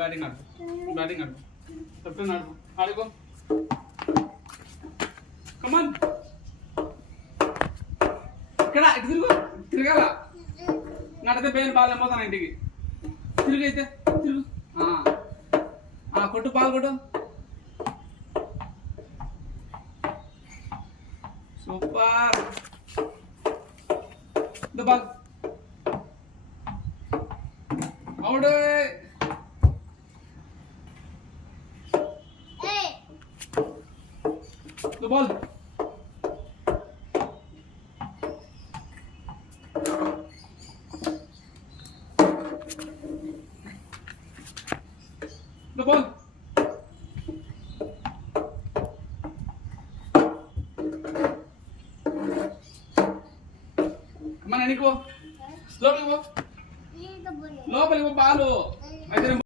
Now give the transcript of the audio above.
Batting ఆడు, batting ఆడు, captain ఆడు, ఆడుకో. కమాన్, ఇక్కడ ఇటు తిరుగు, తిరగాల. నడితే పేరు బాల్ ఏమవుతాను ఇంటికి. తిరుగు అయితే తిరుగు, కొట్టు, బాల్ కొట్టు. Super, ball out. Ball ball మన ఎన్నికో లోపలికి పో, లోపలికి పో బాలు.